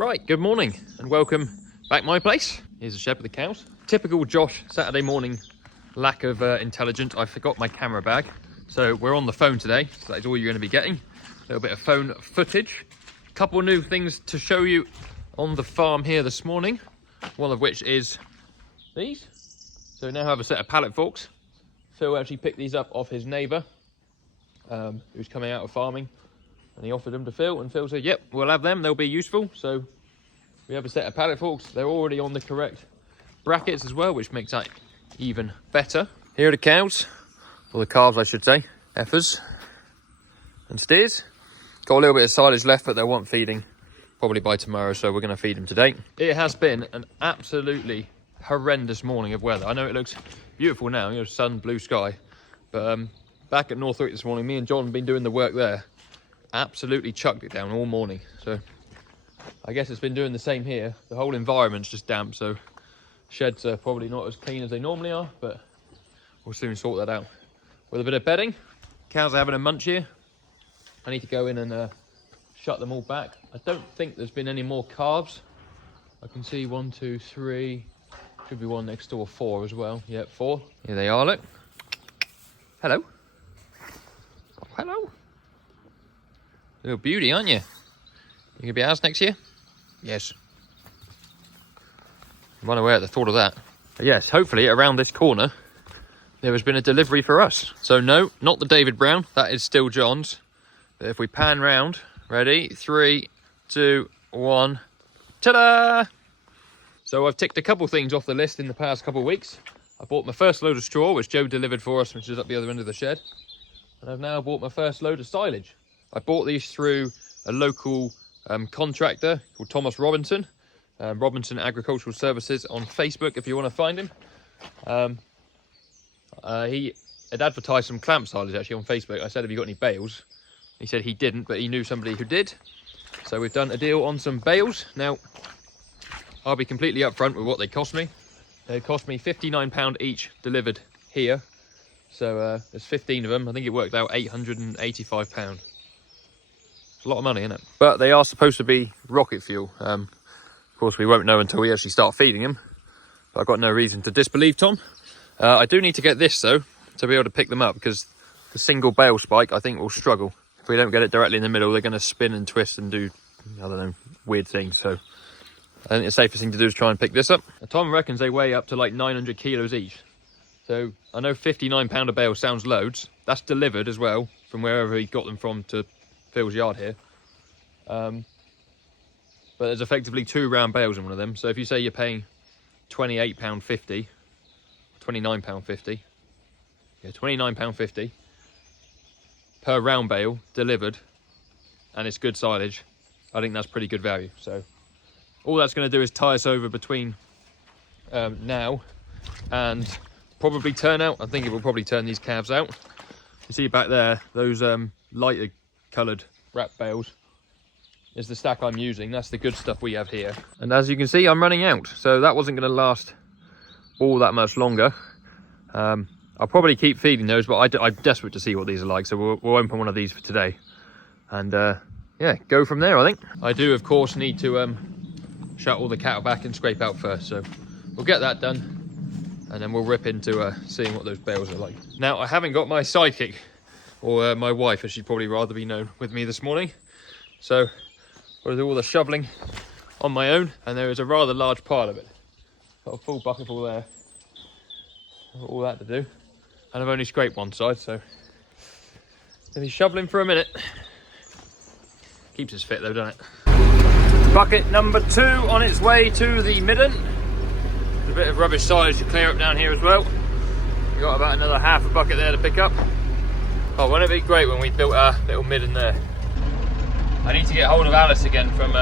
Right, good morning and welcome back my place. Here's a shed with the cows. Typical Josh Saturday morning lack of intelligence. I forgot my camera bag. So we're on the phone today. So that is all you're going to be getting. A little bit of phone footage. A couple new things to show you on the farm here this morning. One of which is these. So we now have a set of pallet forks. Phil actually picked these up off his neighbour who's coming out of farming. And he offered them to Phil, and Phil said, yep, we'll have them, they'll be useful. So we have a set of pallet forks. They're already on the correct brackets as well, which makes that even better. Here are the cows, or the calves I should say, heifers and steers. Got a little bit of silage left, but they want feeding probably by tomorrow, so we're going to feed them today. It has been an absolutely horrendous morning of weather. I know it looks beautiful now, you know, sun, blue sky, but back at Northwick this morning, me and John have been doing the work there. Absolutely chucked it down all morning, so I guess it's been doing the same here. The whole environment's just damp, so sheds are probably not as clean as they normally are, but we'll soon sort that out with a bit of bedding. Cows are having a munch here. I need to go in and shut them all back. I don't think there's been any more calves. I can see 1, 2, 3, should be one next door, 4 as well. Yep, 4. Here they are, look. Hello. Oh, hello. Little beauty, aren't you? You gonna be ours next year? Yes. Run away at the thought of that. But yes, hopefully around this corner there has been a delivery for us. So no, not the David Brown. That is still John's. But if we pan round, ready? 3, 2, 1. Ta-da! So I've ticked a couple things off the list in the past couple of weeks. I bought my first load of straw, which Joe delivered for us, which is up the other end of the shed. And I've now bought my first load of silage. I bought these through a local contractor called Thomas Robinson, Robinson Agricultural Services on Facebook if you want to find him. He had advertised some clamp silage actually on Facebook. I said, have you got any bales? He said he didn't, but he knew somebody who did. So we've done a deal on some bales. Now, I'll be completely upfront with what they cost me. They cost me £59 each delivered here. So there's 15 of them. I think it worked out £885. It's a lot of money, isn't it? But they are supposed to be rocket fuel. Of course, we won't know until we actually start feeding them. But I've got no reason to disbelieve Tom. I do need to get this, though, to be able to pick them up, because the single bale spike, I think, will struggle. If we don't get it directly in the middle, they're going to spin and twist and do, I don't know, weird things. So I think the safest thing to do is try and pick this up. Now, Tom reckons they weigh up to like 900 kilos each. So I know £59 a bale sounds loads. That's delivered as well, from wherever he got them from to Phil's yard here. But there's effectively 2 round bales in one of them. So if you say you're paying £28.50, £29.50, yeah, £29.50 per round bale delivered, and it's good silage, I think that's pretty good value. So all that's going to do is tie us over between now and probably turn out. I think it will probably turn these calves out. You see back there, those lighter coloured wrap bales is the stack I'm using. That's the good stuff we have here. And as you can see, I'm running out. So that wasn't going to last all that much longer. I'll probably keep feeding those, but I'm desperate to see what these are like. So we'll open one of these for today. And yeah, go from there, I think. I do, of course, need to shut all the cattle back and scrape out first. So we'll get that done. And then we'll rip into seeing what those bales are like. Now, I haven't got my sidekick, or my wife, as she'd probably rather be known, with me this morning. So I'll do all the shoveling on my own, and there is a rather large pile of it. Got a full bucketful there. All that to do. And I've only scraped one side, so I'll be shoveling for a minute. Keeps us fit though, doesn't it? Bucket number 2 on its way to the midden. There's a bit of rubbish silage to clear up down here as well. We've got about another half a bucket there to pick up. Oh, wouldn't it be great when we built our little midden there? I need to get hold of Alice again from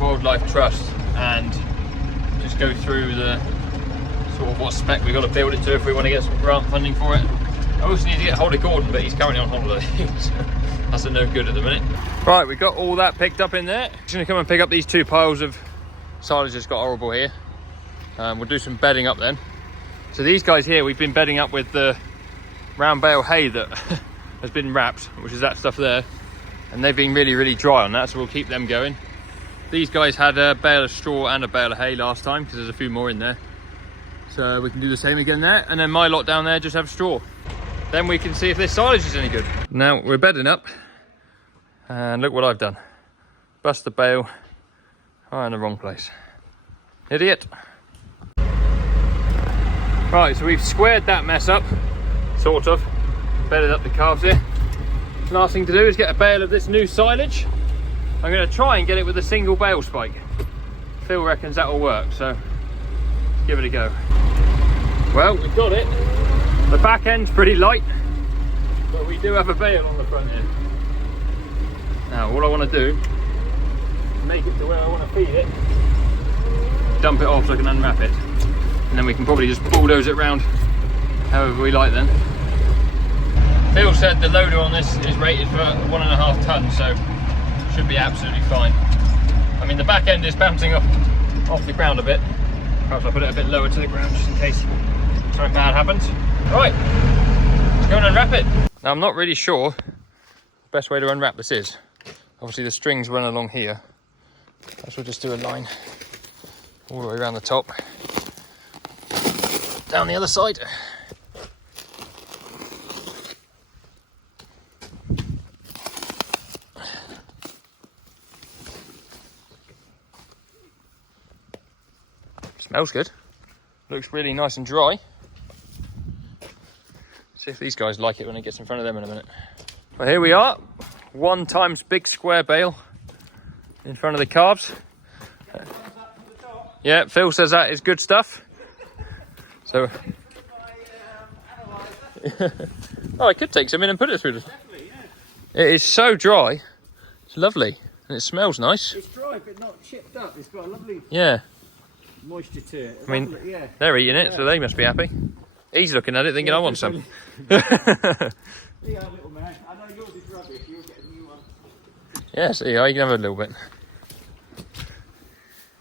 Wildlife Trust and just go through the sort of what spec we've got to build it to if we want to get some grant funding for it. I also need to get hold of Gordon, but he's currently on holiday. So that's a no good at the minute. Right, we've got all that picked up in there. Just going to come and pick up these 2 piles of silage that's got horrible here. We'll do some bedding up then. So these guys here, we've been bedding up with the round bale hay that has been wrapped, which is that stuff there. And they've been really, really dry on that, so we'll keep them going. These guys had a bale of straw and a bale of hay last time because there's a few more in there. So we can do the same again there. And then my lot down there just have straw. Then we can see if this silage is any good. Now we're bedding up. And look what I've done. Bust the bale. Oh, in the wrong place. Idiot. Right, so we've squared that mess up. Sort of. Bedded up the calves here. Last thing to do is get a bale of this new silage. I'm going to try and get it with a single bale spike. Phil reckons that will work, so let's give it a go. Well, we've got it. The back end's pretty light, but we do have a bale on the front end. Now, all I want to do is make it to where I want to feed it, dump it off so I can unwrap it, and then we can probably just bulldoze it around however we like then. Phil said the loader on this is rated for 1.5 tons, so should be absolutely fine. I mean, the back end is bouncing off the ground a bit. Perhaps I'll put it a bit lower to the ground just in case something bad happens. Right, let's go and unwrap it. Now, I'm not really sure the best way to unwrap this is. Obviously, the strings run along here. So we'll just do a line all the way around the top, down the other side. Smells good. Looks really nice and dry. See if these guys like it when it gets in front of them in a minute. Well, here we are. 1 times big square bale in front of the calves. Yeah, Phil says that is good stuff. So, oh, I could take some in and put it through. It is so dry. It's lovely, and it smells nice. It's dry, but not chipped up. It's got a lovely moisture to it. I mean, they're eating it, so they must be happy. He's looking at it thinking, I want some. Yeah, little man. I know yours is rubbish. You'll get a new one. Yeah, so yeah, you can have a little bit.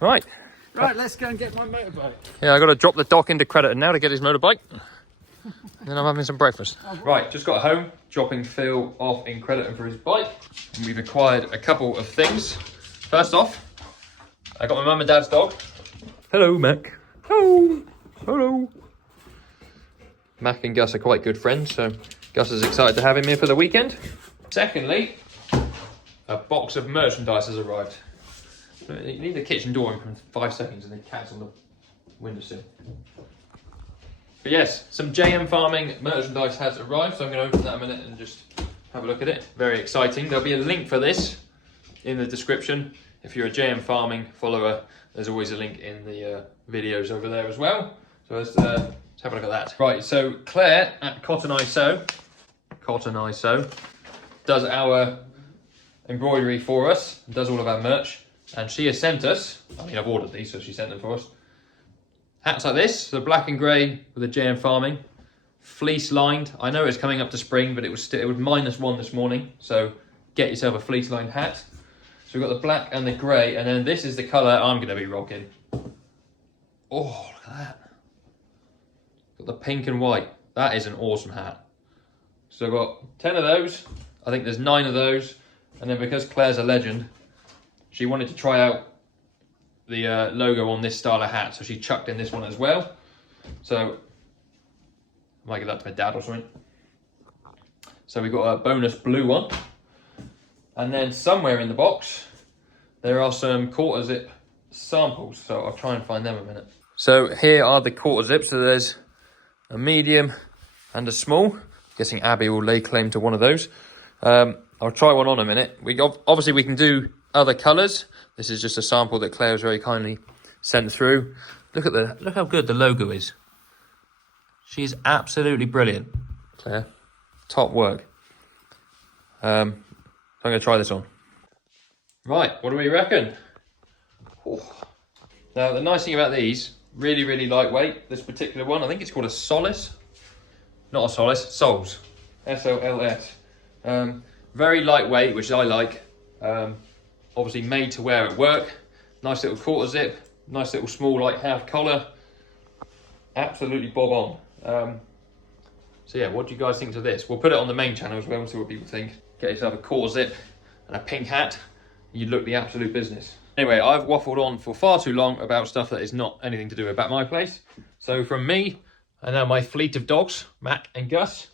Right. Right, let's go and get my motorbike. Yeah, I've got to drop the dock into Creditor now to get his motorbike. And then I'm having some breakfast. Right, just got home, dropping Phil off in Creditor for his bike. And we've acquired a couple of things. First off, I got my mum and dad's dog. Hello, Mac. Hello. Hello. Mac and Gus are quite good friends, so Gus is excited to have him here for the weekend. Secondly, a box of merchandise has arrived. You need the kitchen door open for 5 seconds and then cat's on the windowsill. But yes, some JM Farming merchandise has arrived, so I'm going to open that in a minute and just have a look at it. Very exciting. There'll be a link for this in the description. If you're a JM Farming follower, there's always a link in the videos over there as well. So let's have a look at that. Right, so Claire at Cotton Eye Sew does our embroidery for us, does all of our merch, and she has sent us, I mean I've ordered these, so she sent them for us, hats like this, so black and grey with the JM Farming, fleece lined. I know it's coming up to spring, but it was -1 this morning, so get yourself a fleece lined hat. So we've got the black and the grey, and then this is the colour I'm going to be rocking. Oh, look at that. Got the pink and white. That is an awesome hat. So I've got 10 of those. I think there's 9 of those. And then because Claire's a legend, she wanted to try out the logo on this style of hat. So she chucked in this one as well. So I might give that to my dad or something. So we've got a bonus blue one. And then somewhere in the box, there are some quarter zip samples. So I'll try and find them in a minute. So here are the quarter zips. So there's a medium and a small. Guessing Abby will lay claim to one of those. I'll try one on in a minute. Obviously we can do other colours. This is just a sample that Claire has very kindly sent through. Look how good the logo is. She's absolutely brilliant, Claire. Top work. I'm going to try this on. Right, what do we reckon? Oh. Now the nice thing about these, really, really lightweight. This particular one, I think it's called a Solace. Not a Solace, Sols. S-O-L-S. Very lightweight, which I like. Obviously made to wear at work. Nice little quarter zip. Nice little small like half collar. Absolutely bob on. So yeah, what do you guys think of this? We'll put it on the main channel as well and see what people think. Get yourself a quarter zip and a pink hat. You look the absolute business. Anyway, I've waffled on for far too long about stuff that is not anything to do about my place. So from me, and now my fleet of dogs, Mac and Gus,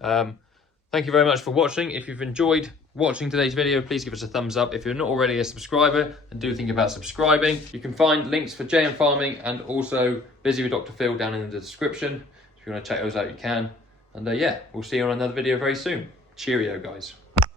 thank you very much for watching. If you've enjoyed watching today's video, please give us a thumbs up. If you're not already a subscriber, then do think about subscribing. You can find links for JM Farming and also Busy with Dr. Phil down in the description. If you want to check those out, you can. And yeah, we'll see you on another video very soon. Cheerio, guys.